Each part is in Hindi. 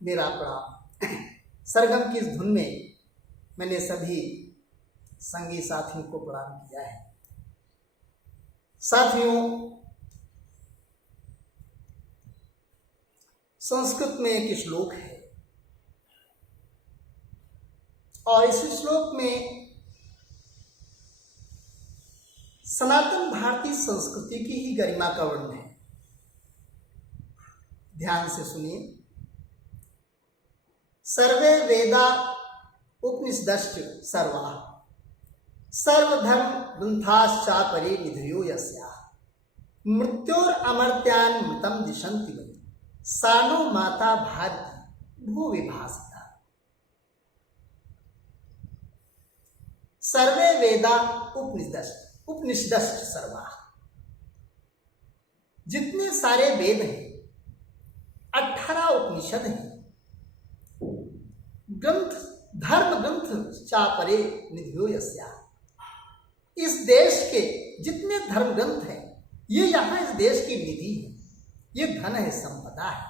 मेरा प्रणाम। सरगम की इस धुन में मैंने सभी संगी साथियों को प्रणाम किया है। साथियों, संस्कृत में एक श्लोक है और इस श्लोक में सनातन भारतीय संस्कृति की ही गरिमा का वर्णन है। ध्यान से सुनिए। सर्वे वेदा उपनिषदश्च सर्वा सर्वधर्म ग्रंथाश्चापरे निधयो यस्याः मृत्योर अमर्त्यान् मृतं दिशन्ति वै सानो माता भारती भूविभासिता। सर्वे वेदा उपनिषदश्च सर्वा, जितने सारे वेद हैं, 18 उपनिषद हैं, ग्रंथ धर्म ग्रंथ चापरे निधियो यस्याः, इस देश के जितने धर्म ग्रंथ हैं ये यहाँ इस देश की निधि है, ये धन है, संपदा है।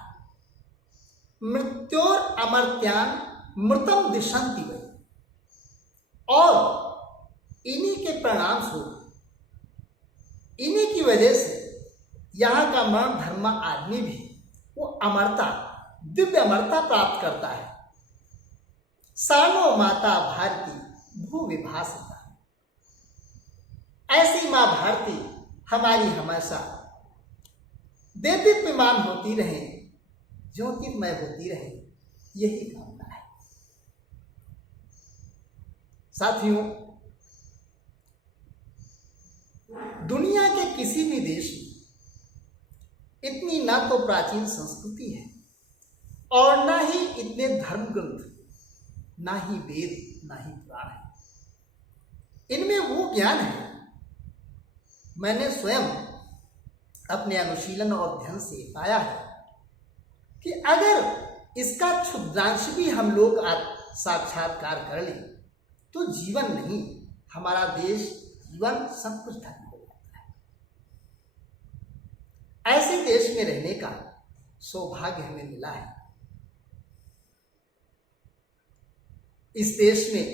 मृत्योर अमर्त्यान मृतम दिशन्ति वै, और इन्हीं के परिणाम स्वरूप, इन्हीं की वजह से यहाँ का मरण धर्म आदमी भी वो अमरता, दिव्य अमरता प्राप्त करता है। सानो माता भारती भूविभासिता, ऐसी मां भारती हमारी हमेशा देदीप्यमान होती रहे, ज्योतिर्मय होती रहे, यही कामना है। साथियों, दुनिया के किसी भी देश में इतनी ना तो प्राचीन संस्कृति है और ना ही इतने धर्म ग्रंथ, ना ही वेद, ना ही पुराण है। इनमें वो ज्ञान है, मैंने स्वयं अपने अनुशीलन और अध्ययन से पाया है कि अगर इसका क्षुद्रांश भी हम लोग साक्षात्कार कर लें तो जीवन नहीं, हमारा देश, जीवन सब कुछ धन्य हो जाता है। ऐसे देश में रहने का सौभाग्य हमें मिला है। इस देश में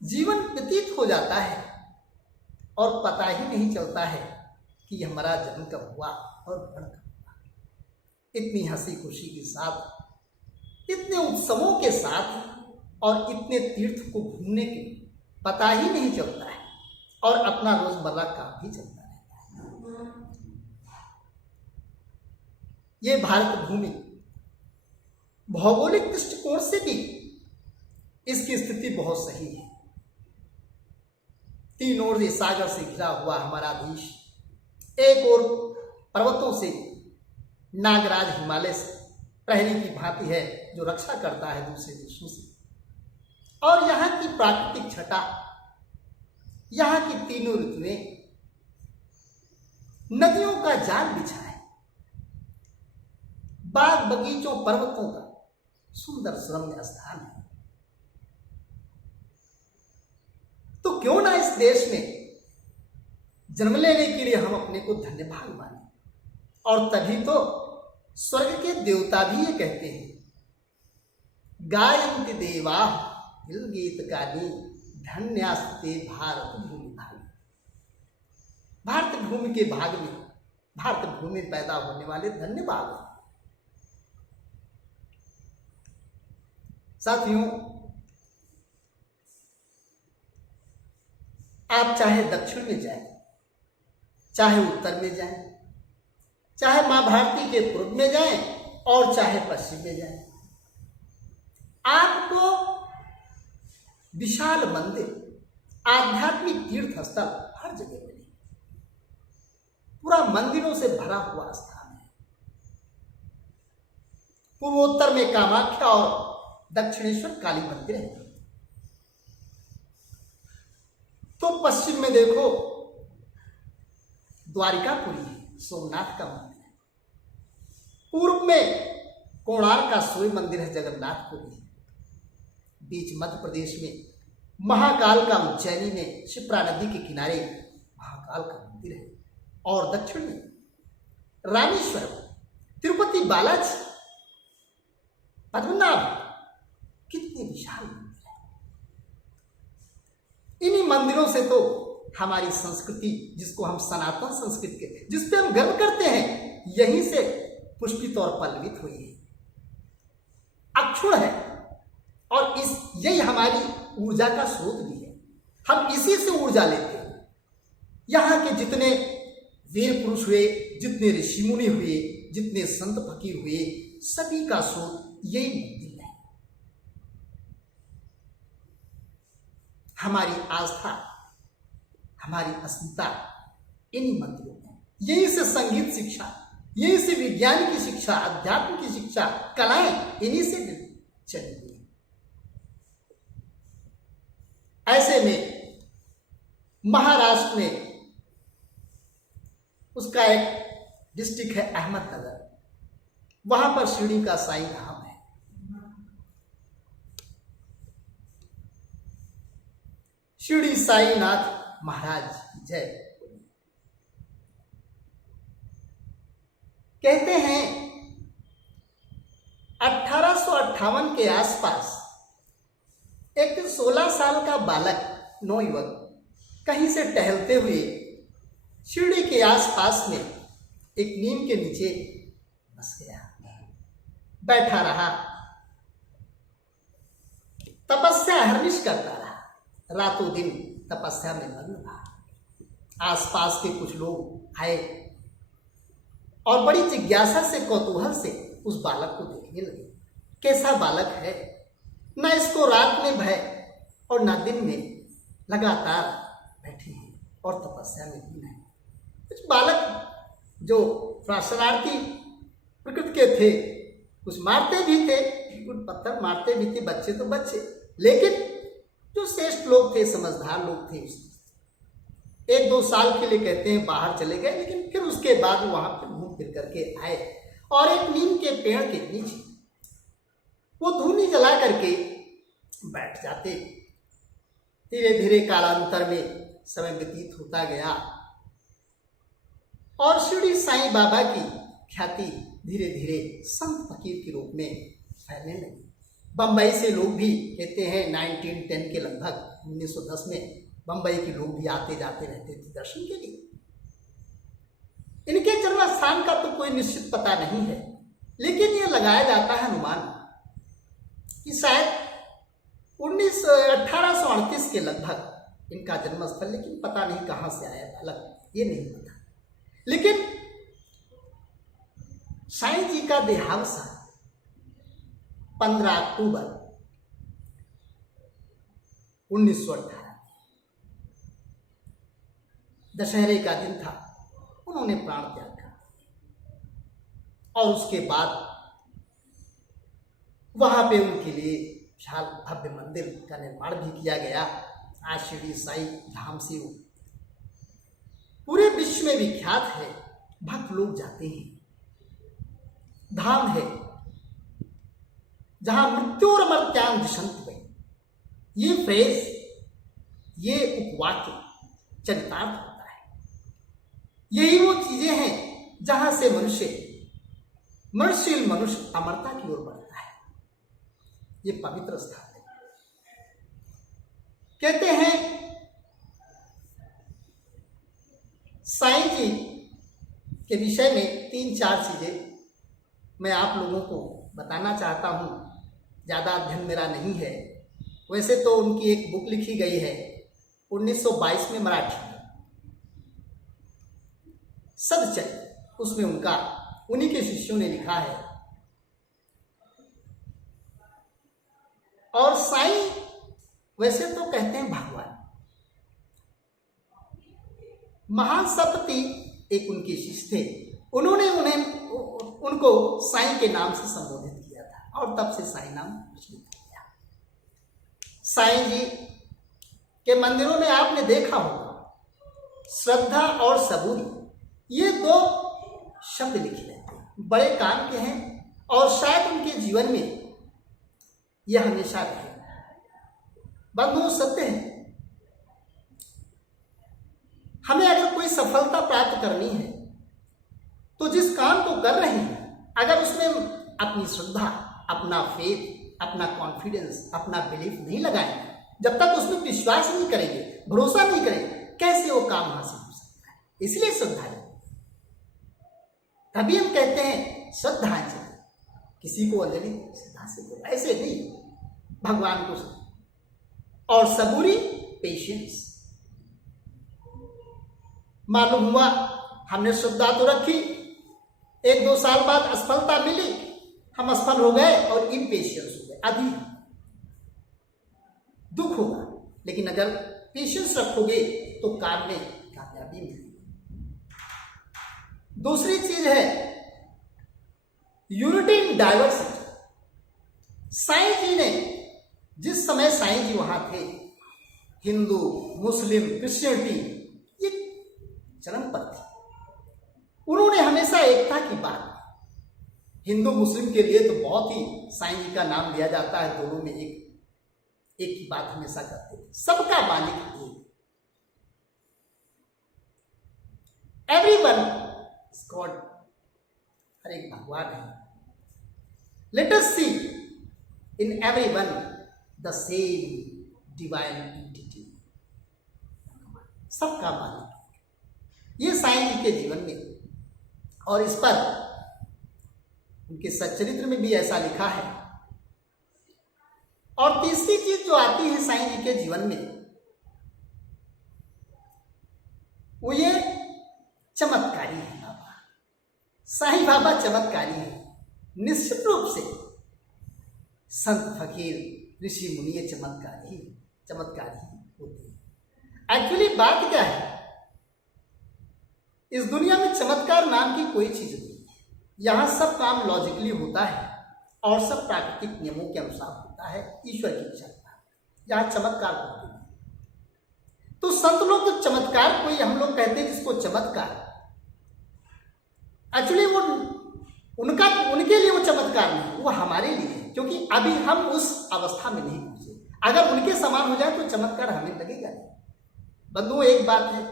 जीवन व्यतीत हो जाता है और पता ही नहीं चलता है कि हमारा जन्म कब हुआ और मरण कब हुआ। इतनी हंसी खुशी के साथ, इतने उत्सवों के साथ और इतने तीर्थ को घूमने के पता ही नहीं चलता है और अपना रोजमर्रा काम भी चलता रहता है। ये भारत भूमि भौगोलिक दृष्टिकोण से भी इसकी स्थिति बहुत सही है। तीन ओर से सागर से घिरा हुआ हमारा देश, एक ओर पर्वतों से, नागराज हिमालय से प्रहरी की भांति है जो रक्षा करता है दूसरे देशों से, और यहाँ की प्राकृतिक छटा, यहाँ की तीनों ऋतुएं, नदियों का जाल बिछा है, बाग बगीचों पर्वतों का सुंदर सुरम्य स्थान है। तो क्यों ना इस देश में जन्म लेने के लिए हम अपने को धन्य भाग माने। और तभी तो स्वर्ग के देवता भी ये कहते हैं, गायन्ति देवा गीत कानी धन्यास्ते भारत भूमि भागी। भारत भूमि के भाग में, भारत भूमि में पैदा होने वाले धन्य भाग। साथियों, आप चाहे दक्षिण में जाएं, चाहे उत्तर में जाएं, चाहे मां भारती के पूर्व में जाएं और चाहे पश्चिम में जाएं, आपको विशाल मंदिर, आध्यात्मिक तीर्थ स्थल हर जगह मिले। पूरा मंदिरों से भरा हुआ स्थान है। पूर्वोत्तर में कामाख्या और दक्षिणेश्वर काली मंदिर है, तो पश्चिम में देखो द्वारिकापुरी है, सोमनाथ का मंदिर है। पूर्व में कोणार्क का सूर्य मंदिर है, जगन्नाथपुरी है। बीच मध्य प्रदेश में महाकाल का उज्जैनी में शिप्रा नदी के किनारे महाकाल का मंदिर है, और दक्षिण में रामेश्वरम, तिरुपति बालाजी पद्मनाभ कितने विशाल मंदिर है। इन्हीं मंदिरों से तो हमारी संस्कृति, जिसको हम सनातन संस्कृति के, जिस पे हम गर्व करते हैं, यहीं से पुष्पित और पल्लवित हुई है, अक्षुण है। और यही हमारी ऊर्जा का स्रोत भी है। हम इसी से ऊर्जा लेते हैं। यहाँ के जितने वीर पुरुष हुए, जितने ऋषि मुनि हुए, जितने संत फकीर हुए, सभी का स्रोत यही मंदिर है। हमारी आस्था, हमारी अस्मिता इन्हीं मंदिरों में। यहीं से संगीत शिक्षा, यहीं से विज्ञान की शिक्षा, अध्यात्म की शिक्षा, कलाएं इन्हीं से चली हुई। ऐसे में महाराष्ट्र में उसका एक डिस्ट्रिक्ट है अहमदनगर, वहां पर शिरडी का साईं धाम है। शिरडी साईनाथ महाराज की जय। कहते हैं 1858 के आसपास एक 16 साल का बालक, नौयुवक, कहीं से टहलते हुए शिरडी के आसपास में एक नीम के नीचे बस गया, बैठा रहा, तपस्या हरनिश करता रहा, रातों दिन तपस्या में मग्न रहा। आसपास के कुछ लोग आए और बड़ी जिज्ञासा से, कौतूहल से उस बालक को देखने लगे। कैसा बालक है, न इसको रात में भय और न दिन में, लगातार बैठे हैं और तपस्या में लीन है। कुछ बालक जो शरारती प्रकृति के थे, कुछ मारते भी थे, कुछ पत्थर मारते भी थे, बच्चे तो बच्चे, लेकिन जो श्रेष्ठ लोग थे, समझदार लोग थे, 1-2 साल के लिए कहते हैं बाहर चले गए, लेकिन फिर उसके बाद वहां पर घूम फिर करके आए और एक नीम के पेड़ के नीचे वो धूनी जला करके बैठ जाते। धीरे धीरे कालांतर में समय व्यतीत होता गया और शिरडी साईं बाबा की ख्याति धीरे धीरे संत फकीर के रूप में फैलने लगी। बंबई से लोग भी, कहते हैं 1910 के लगभग, 1910 में बंबई के लोग भी आते जाते रहते थे दर्शन के लिए। इनके जन्म स्थान का तो कोई निश्चित पता नहीं है, लेकिन यह लगाया जाता है अनुमान कि शायद 1838 के लगभग इनका जन्मस्थल, लेकिन पता नहीं कहां से आया बालक, ये नहीं पता। लेकिन साईं जी का देहांत 15 अक्टूबर 1918, दशहरे का दिन था, उन्होंने प्राण त्याग कर और उसके बाद वहां पे उनके लिए विशाल भव्य मंदिर का निर्माण भी किया गया। आज शिरडी साईं धाम से वो पूरे विश्व में विख्यात है, भक्त लोग जाते हैं। धाम है जहां मृत्यु और मर्त्यां दिशंत में, ये फ्रेज, ये उपवाक्य चरितार्थ होता है। यही वो चीजें हैं जहां से मनुष्यशील मनुष्य अमरता की ओर बढ़ता है। ये पवित्र स्थान है। कहते हैं साईं जी के विषय में 3-4 चीजें मैं आप लोगों को बताना चाहता हूं। ज्यादा अध्ययन मेरा नहीं है, वैसे तो उनकी एक बुक लिखी गई है 1922 में मराठी में, सदचरित, उसमें उन्हीं के शिष्यों ने लिखा है। और साईं वैसे तो कहते हैं भगवान। महान सतपति एक उनके शिष्य थे, उन्होंने उनको साईं के नाम से संबोधित किया था और तब से साईं नाम प्रचलित हो गया। साईं जी के मंदिरों में आपने देखा होगा श्रद्धा और सबूरी, ये 2 शब्द लिखे रहते हैं, बड़े काम के हैं और शायद उनके जीवन में यह हमेशा रहे। बंधु सत्य है, हमें अगर कोई सफलता प्राप्त करनी है तो जिस काम को कर रहे हैं, अगर उसमें अपनी श्रद्धा, अपना फेथ, अपना कॉन्फिडेंस, अपना बिलीफ नहीं लगाएंगे, जब तक उसमें विश्वास नहीं करेंगे, भरोसा नहीं करेंगे, कैसे वो काम हासिल हो सकता है। इसलिए श्रद्धा है। तभी हम कहते हैं श्रद्धांजलि। किसी को अंजलि श्रद्धा से दो, ऐसे नहीं, भगवान को। और सबूरी पेशेंस। मालूम हुआ हमने श्रद्धा तो रखी, 1-2 साल बाद असफलता मिली, हम असफल हो गए और इम्पेशेंस हो गए, अभी दुख होगा। लेकिन अगर पेशेंस रखोगे तो काम में कामयाबी मिलेगी। दूसरी चीज है यूनिटी इन डाइवर्सिटी। साईं जी ने, जिस समय साईं जी वहां थे, हिंदू, मुस्लिम, क्रिश्चियनिटी ये चरम पर थी। उन्होंने हमेशा एकता की बात, हिंदू मुस्लिम के लिए तो बहुत ही साईं जी का नाम लिया जाता है, दोनों में एक की बात हमेशा करते थे, सबका मालिक एक। एवरीवन इज गॉड, हर एक भगवान है। Let us see in everyone the same divine entity, सबका मालिक। ये साईं जी के जीवन में, और इस पर उनके सच्चरित्र में भी ऐसा लिखा है। और तीसरी चीज जो आती है साईं जी के जीवन में, वो ये चमत्कारी है। बाबा साईं बाबा चमत्कारी है, निश्चित रूप से। संत फकीर ऋषि मुनि ये चमत्कारी होते हैं। एक्चुअली बात क्या है, इस दुनिया में चमत्कार नाम की कोई चीज नहीं है। यहां सब काम लॉजिकली होता है और सब प्राकृतिक नियमों के अनुसार होता है, ईश्वर की इच्छा का। यहां चमत्कार होते हैं। तो संत लोग जो चमत्कार, कोई हम लोग कहते हैं जिसको चमत्कार, एक्चुअली वो उनके लिए वो चमत्कार नहीं, वो हमारे लिए, क्योंकि अभी हम उस अवस्था में नहीं पहुंचे। अगर उनके समान हो जाए तो चमत्कार हमें लगेगा नहीं। बंधुओं, एक बात है,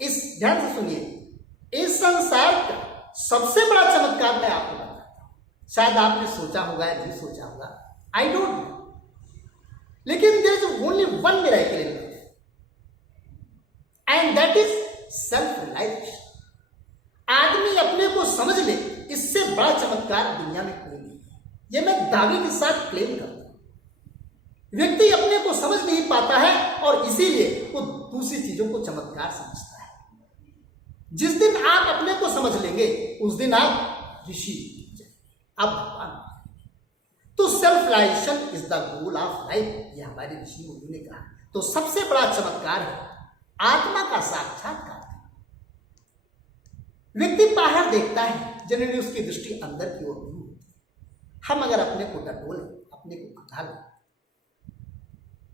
इस ध्यान से सुनिए, इस संसार का सबसे बड़ा चमत्कार मैं आपको बताता हूं। शायद आपने सोचा होगा या नहीं सोचा होगा, आई डोंट नो, लेकिन there is only one miracle in life, and that is self realisation. आदमी अपने को समझ ले, इससे बड़ा चमत्कार दुनिया में कोई नहीं है। यह मैं दावे के साथ क्लेम करता हूं। व्यक्ति अपने को समझ नहीं पाता है और इसीलिए वो दूसरी चीजों को चमत्कार समझता है। जिस दिन आप अपने को समझ लेंगे, उस दिन आप ऋषि, आप भगवान। तो self realisation is the goal of life, ये हमारे ऋषि मुनि ने कहा। तो सबसे बड़ा चमत्कार है आत्मा का साक्षात्कार। व्यक्ति बाहर देखता है, जनरली उसकी दृष्टि अंदर की ओर नहीं होती। हम अगर अपने को टटोलें, अपने को घटालें,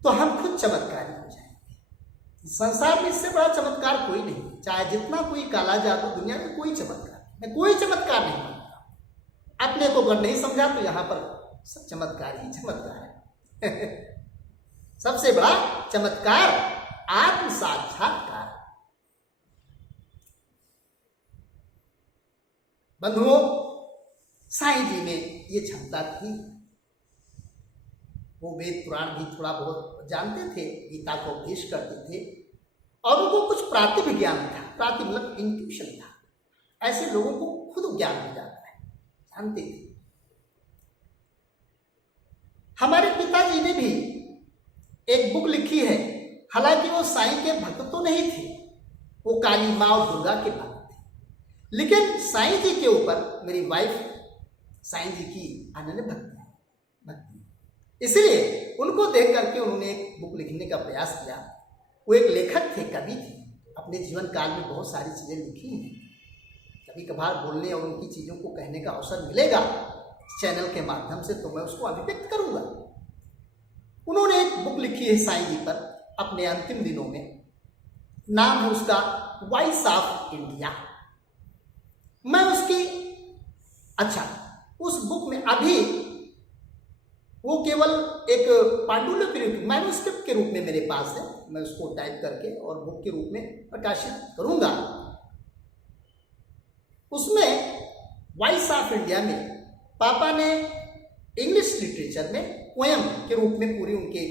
तो हम खुद चमत्कारी हो जाएंगे। संसार में इससे बड़ा चमत्कार कोई नहीं। चाहे जितना कोई काला जादू, दुनिया में कोई चमत्कार, मैं कोई चमत्कार नहीं मानता। अपने को अगर नहीं समझा तो यहां पर सब चमत्कार ही चमत्कार है। सबसे बड़ा चमत्कार आत्म साक्षात्कार। बंधुओं, साईं जी में ये क्षमता थी। वो वेद पुराण भी थोड़ा बहुत जानते थे, गीता को उपदेश करते थे, और उनको कुछ प्रातिभ ज्ञान था। प्रातिभ मतलब इंट्यूशन था। ऐसे लोगों को खुद ज्ञान हो जाता है, जानते थे। हमारे पिताजी ने भी एक बुक लिखी है, हालांकि वो साईं के भक्त तो नहीं थे, वो काली माँ और दुर्गा के भक्त थे, लेकिन साईं जी के ऊपर मेरी वाइफ साईं जी की अनन्य भक्ति, इसलिए उनको देख करके उन्होंने एक बुक लिखने का प्रयास किया। वो एक लेखक थे, कवि थे, अपने जीवन काल में बहुत सारी चीजें लिखी हैं। कभी कभार बोलने और उनकी चीजों को कहने का अवसर मिलेगा चैनल के माध्यम से, तो मैं उसको अभिव्यक्त करूंगा। उन्होंने एक बुक लिखी है साईं जी पर अपने अंतिम दिनों में, नाम है उसका वॉइस ऑफ इंडिया। मैं उसकी, अच्छा, उस बुक में अभी वो केवल एक पांडुलिपि के रूप, मैन्युस्क्रिप्ट के रूप में मेरे पास है। मैं उसको टाइप करके और बुक के रूप में प्रकाशित करूंगा। उसमें वॉइस ऑफ इंडिया में पापा ने इंग्लिश लिटरेचर में पोयम के रूप में पूरी उनके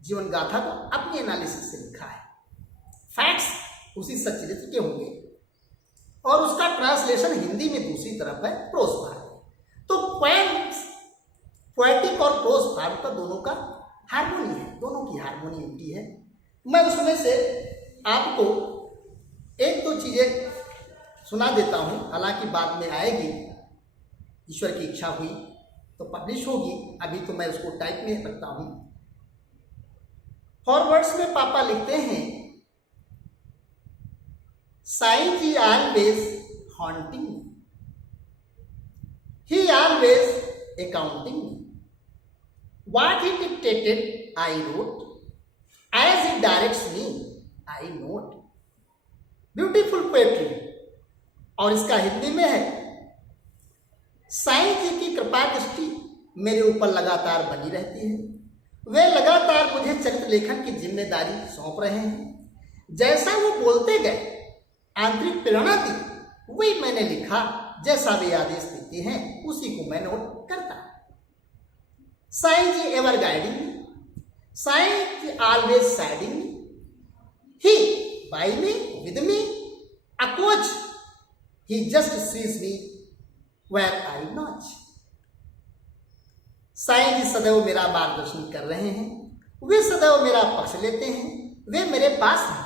जीवन गाथा को अपनी एनालिसिस से लिखा है। फैक्ट्स उसी सच्चरित्र के होंगे और उसका ट्रांसलेशन हिंदी में दूसरी तरफ है प्रोज फार्म। तो पोएम्स, पोएटिक और प्रोज फार्म का दोनों का हार्मोनी है, दोनों की हार्मोनी होती है। मैं उसमें से आपको एक दो चीजें सुना देता हूं, हालांकि बाद में आएगी, ईश्वर की इच्छा हुई तो पब्लिश होगी, अभी तो मैं उसको टाइप में रखता हूं। फॉरवर्ड्स में पापा लिखते हैं, Sai ji always haunting, he always accounting, what he dictated I wrote, as he directs me I note. Beautiful poetry. और इसका हिंदी में है, साईं जी की कृपा दृष्टि मेरे ऊपर लगातार बनी रहती है, वे लगातार मुझे चरित्र लेखन की जिम्मेदारी सौंप रहे हैं। जैसा वो बोलते गए, आंतरिक प्रेरणा दी, वही मैंने लिखा, जैसा वे आदेश देते हैं उसी को मैं नोट करता। Sai ji ever guiding, Sai ji always siding, he by me, with me, a coach, he just sees me where I notch. Sai ji सदैव मेरा मार्गदर्शन कर रहे हैं, वे सदैव मेरा पक्ष लेते हैं, वे मेरे पास हैं,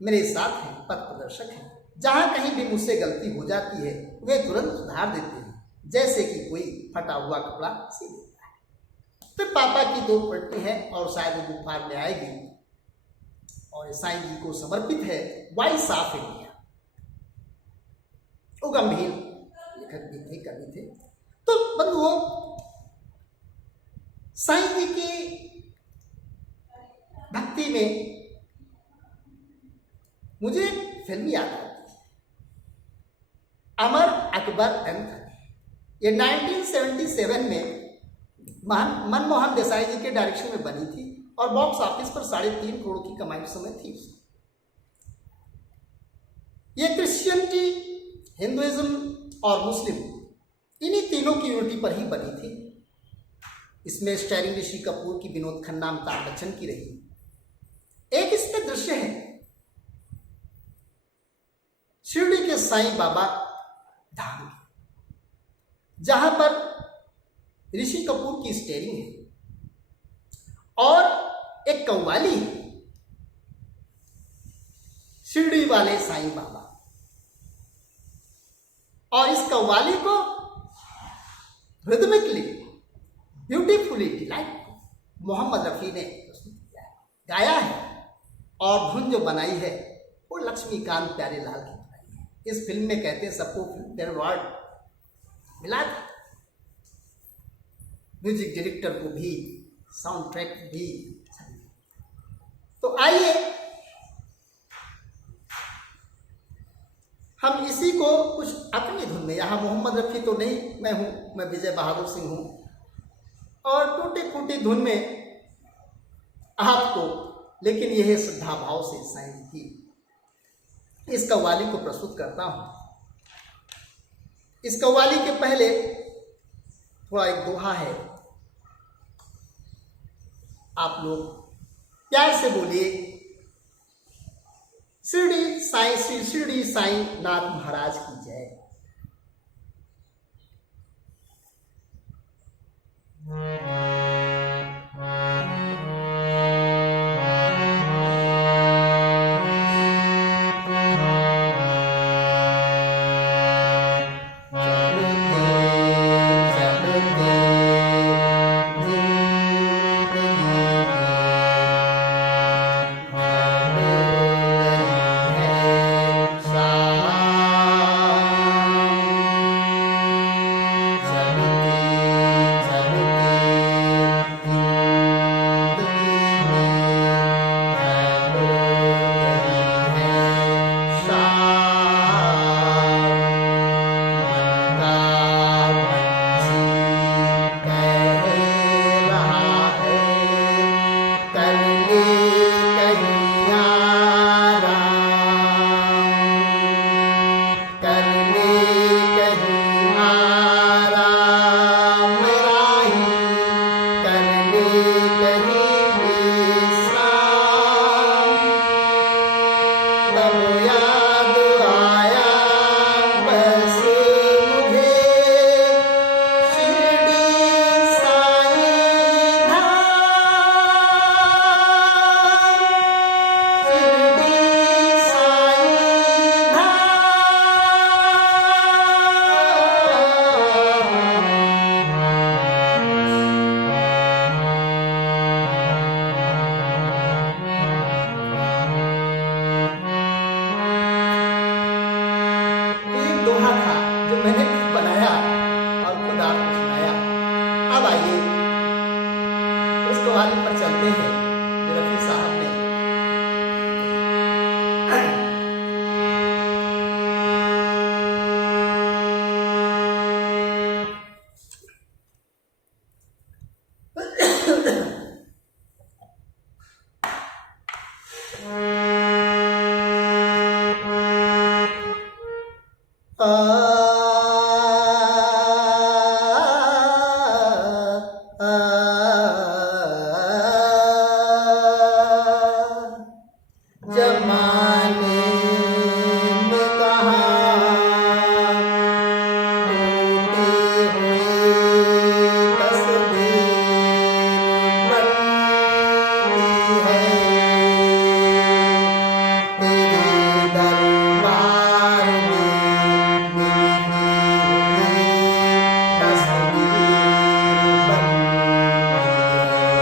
मेरे साथ हैं, पथ प्रदर्शक हैं। जहां कहीं भी मुझसे गलती हो जाती है वे तुरंत सुधार देते हैं, जैसे कि कोई फटा हुआ कपड़ा सी देता है। फिर पापा की दो पट्टी है और शायद वो बुखार में आएगी, और साईं जी को समर्पित है, वॉइस ऑफ इंडिया। वो गंभीर लेखक भी थे, कवि थे। तो बंधुओं, साईं जी की भक्ति में मुझे एक फिल्म याद आती है, अमर अकबर एंड। ये 1977 में मनमोहन देसाई जी के डायरेक्शन में बनी थी और बॉक्स ऑफिस पर 3.5 करोड़ की कमाई उस समय थी। ये क्रिश्चियनिटी, हिंदुइज्म और मुस्लिम, इन्हीं तीनों की यूनिटी पर ही बनी थी। इसमें स्टारिंग ऋषि कपूर की, विनोद खन्ना, अमिताभ बच्चन की रही। एक इसमें दृश्य है शिरडी के साईं बाबा धाम, जहां पर ऋषि कपूर की स्टेरिंग है और एक कव्वाली है, शिरडी वाले साईं बाबा। और इस कव्वाली को rhythmically, beautifully, delight Mohammed Rafi ने गाया है, और धुन जो बनाई है वो लक्ष्मीकांत प्यारेलाल की बनाई है। इस फिल्म में कहते हैं सबको फिल्म अवार्ड मिला था, म्यूजिक डायरेक्टर को भी, साउंड ट्रैक भी। तो आइए हम इसी को कुछ अपनी धुन में, यहां मोहम्मद रफी तो नहीं मैं हूं, मैं विजय बहादुर सिंह हूं, और टूटी फूटी धुन में आपको, लेकिन यह श्रद्धा भाव से साईं जी की इस कव्वाली को प्रस्तुत करता हूं। इस कव्वाली के पहले थोड़ा एक दोहा है, आप लोग प्यार से बोलिए, शिरडी साईं, श्री शिरडी साईं नाथ महाराज की जय। जमाने में कहाँ टूटी हुई तस्वीर बनती है, तेरे दरबार में मिली हुई तस्वीर बनती है।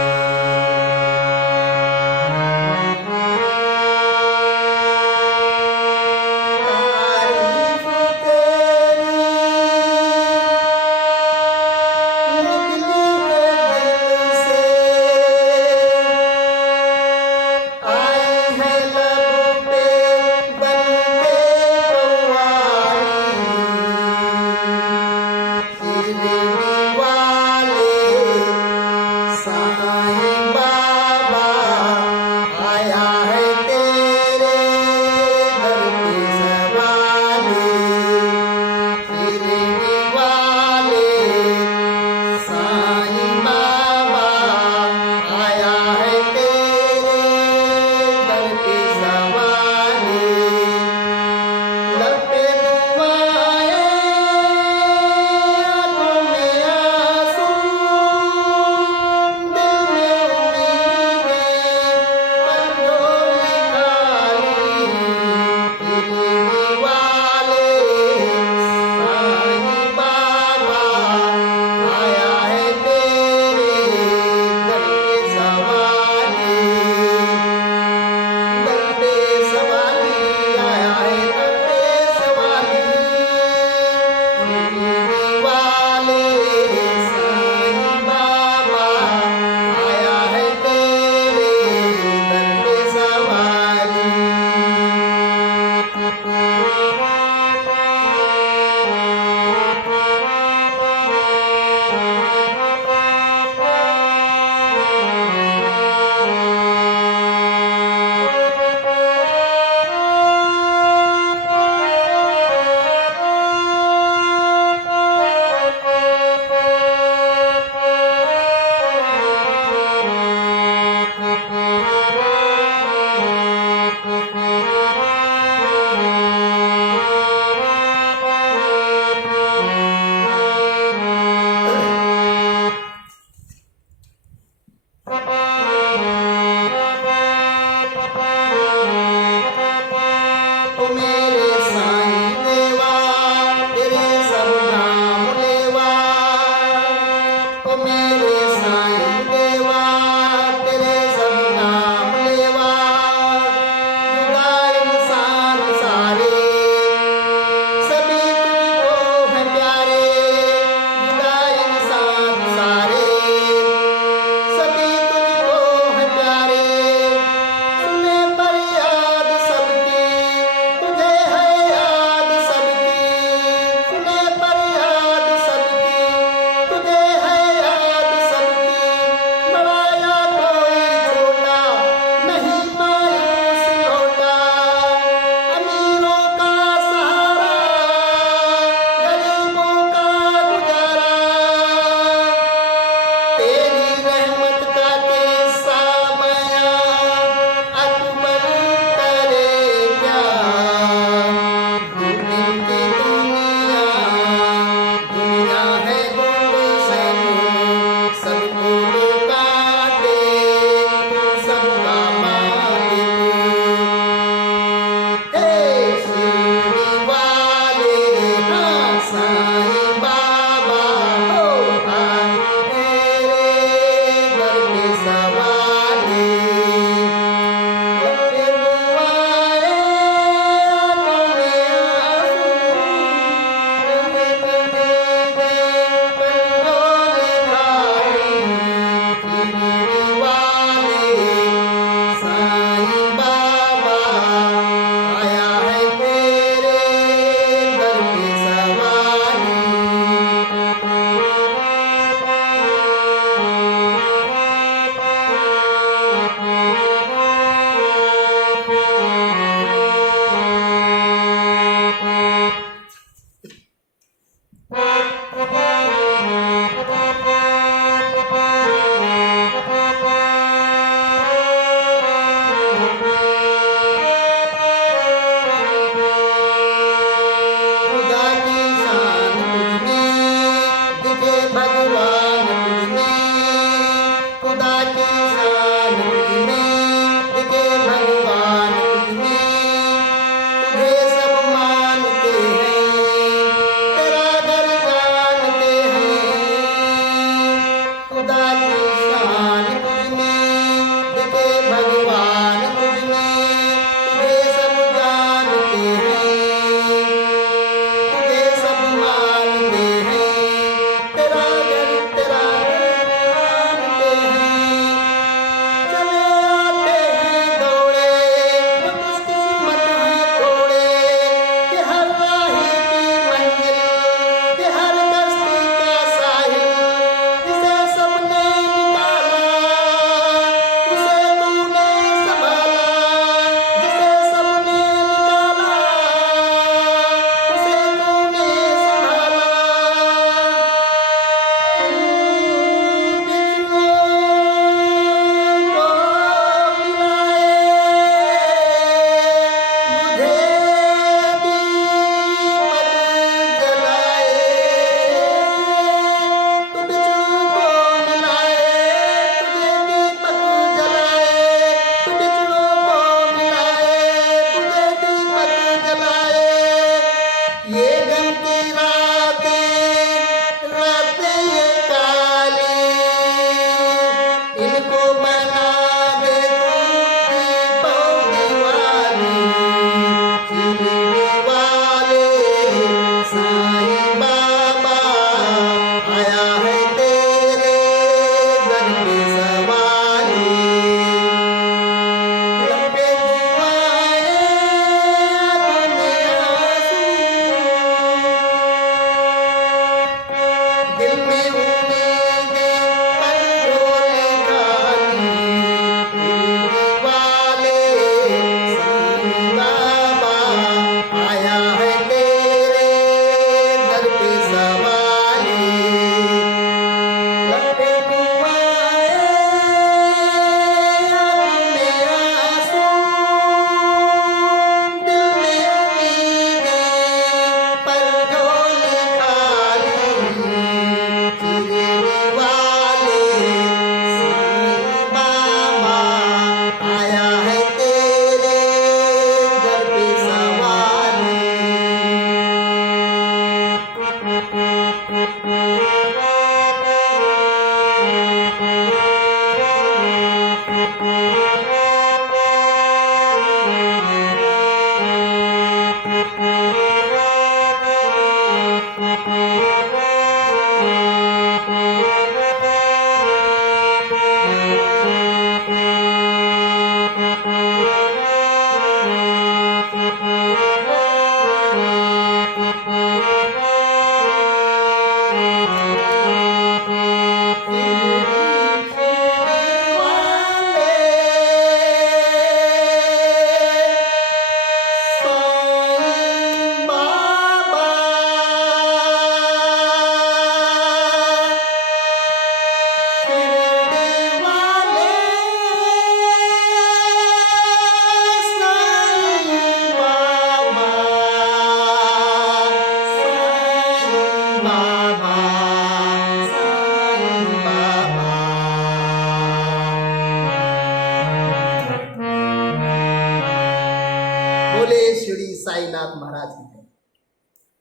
बोले श्री साईनाथ महाराज की जय।